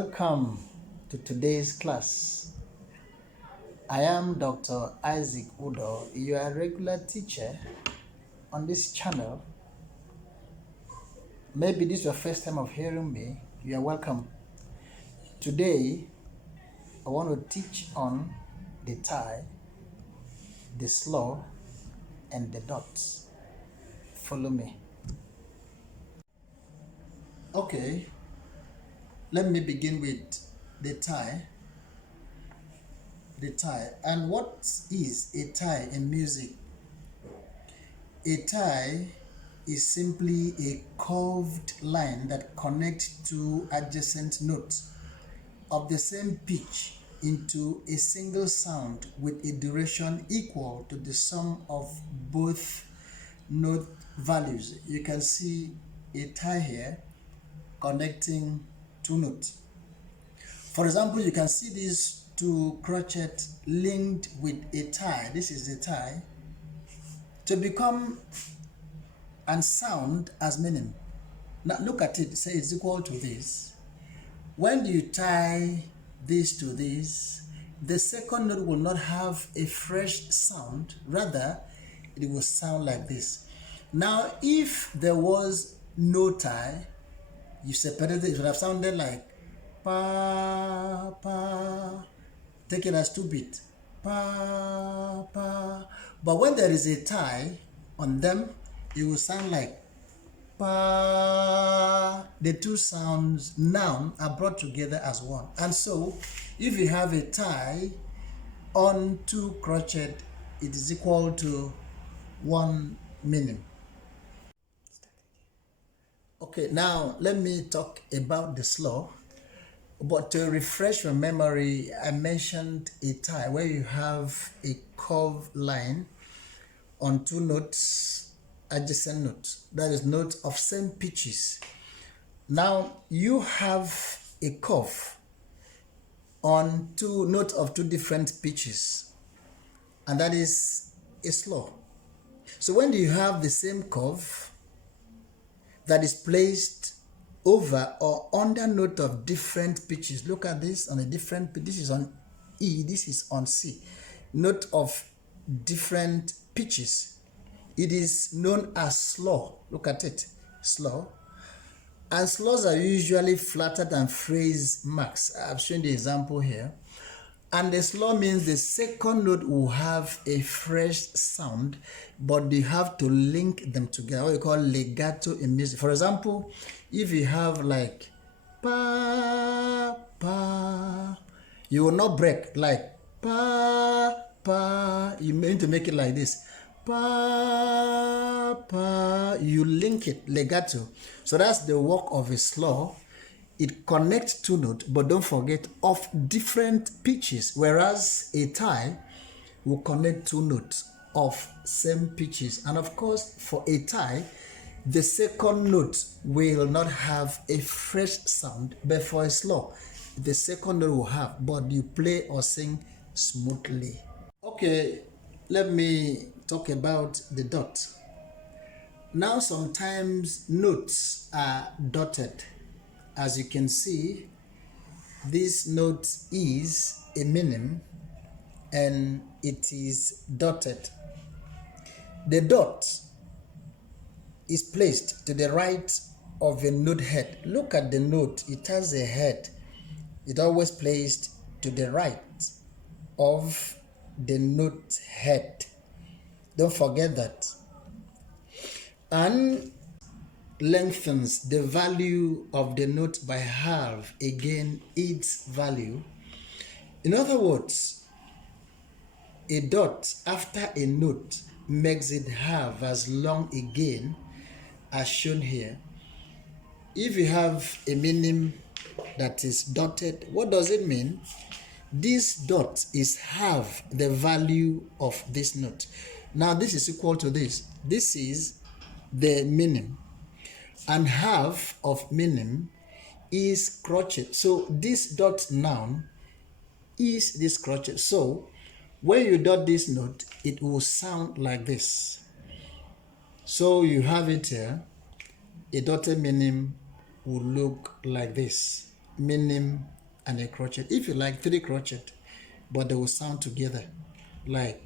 Welcome to today's class. I am Dr. Isaac Udoh. You are a regular teacher on this channel. Maybe this is your first time of hearing me. You are welcome. Today, I want to teach on the tie, the slur, and the dots. Follow me. Okay, let me begin with the tie. The tie. And what is a tie in music? A tie is simply a curved line that connects two adjacent notes of the same pitch into a single sound with a duration equal to the sum of both note values. You can see a tie here connecting two notes. For example, you can see these two crochets linked with a tie. This is the tie. To become and sound as meaning. Now look at it, say it's equal to this. When you tie this to this, the second note will not have a fresh sound, rather it will sound like this. Now if there was no tie, you separated it, it would have sounded like pa, pa. Take it as 2 beats. Pa, pa. But when there is a tie on them, it will sound like pa. The two sounds now are brought together as one. And so, if you have a tie on two crochet, it is equal to one meaning. Okay, now let me talk about the slur. But to refresh your memory, I mentioned a tie where you have a curved line on two notes, adjacent notes, that is notes of same pitches. Now you have a curve on two notes of two different pitches, and that is a slur. So when you have the same curve that is placed over or under note of different pitches. Look at this on a different pitch. This is on E, this is on C. Note of different pitches. It is known as slur. Look at it, slur. And slurs are usually flattered and phrase marks. I've shown the example here. And the slur means the second note will have a fresh sound, but you have to link them together, what we call legato in music. For example, if you have like pa, pa, you will not break like pa, pa. You mean to make it like this. Pa, pa. You link it, legato. So that's the work of a slur. It connects two notes, but don't forget, of different pitches, whereas a tie will connect two notes of same pitches. And of course, for a tie, the second note will not have a fresh sound, but for a slur, the second note will have, but you play or sing smoothly. Okay, let me talk about the dot. Now, sometimes notes are dotted. As you can see, this note is a minim and it is dotted. The dot is placed to the right of a note head. Look at the note, it has a head. It always placed to the right of the note head. Don't forget that. And lengthens the value of the note by half again its value. In other words, a dot after a note makes it half as long again as shown here. If you have a minim that is dotted, what does it mean? This dot is half the value of this note. Now this is equal to this. This is the minim. And half of minim is crochet. So this dot now is this crochet. So when you dot this note, it will sound like this. So you have it here. A dotted minim will look like this. minim, and a crochet. If you like, 3 crochet, but they will sound together like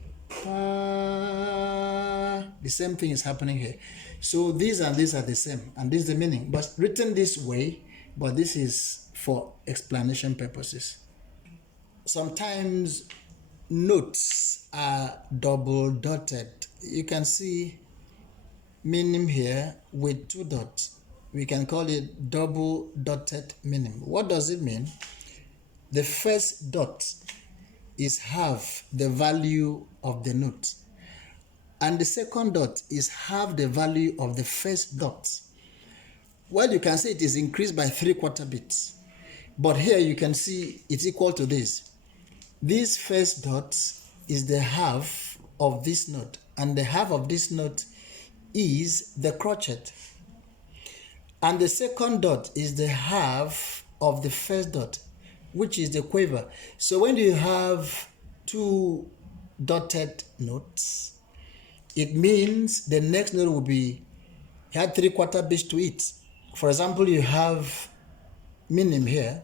the same thing is happening here. So these and these are the same, and this is the meaning, but written this way, but this is for explanation purposes. Sometimes notes are double dotted. You can see minim here with 2 dots. We can call it double dotted minim. What does it mean? The first dot is half the value of the note, and the second dot is half the value of the first dot. Well, you can say it is increased by 3/4 bits, but here you can see it's equal to this. This first dot is the half of this note, and the half of this note is the crochet, and the second dot is the half of the first dot, which is the quiver. So when you have 2 dotted notes, it means the next note will be had 3/4 bits to it. For example, you have minim here.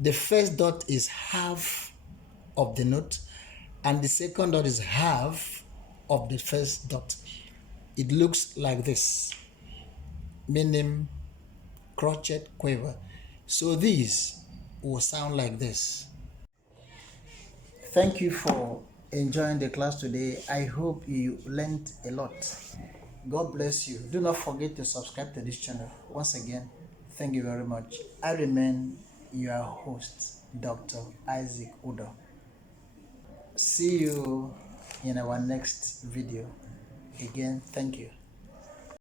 The first dot is half of the note, and the second dot is half of the first dot. It looks like this: minim, crochet, quiver. So these will sound like this. Thank you for enjoying the class today. I hope you learned a lot. God bless you. Do not forget to subscribe to this channel. Once again, thank you very much. I remain your host, Dr. Isaac Udoh. See you in our next video. Again, thank you.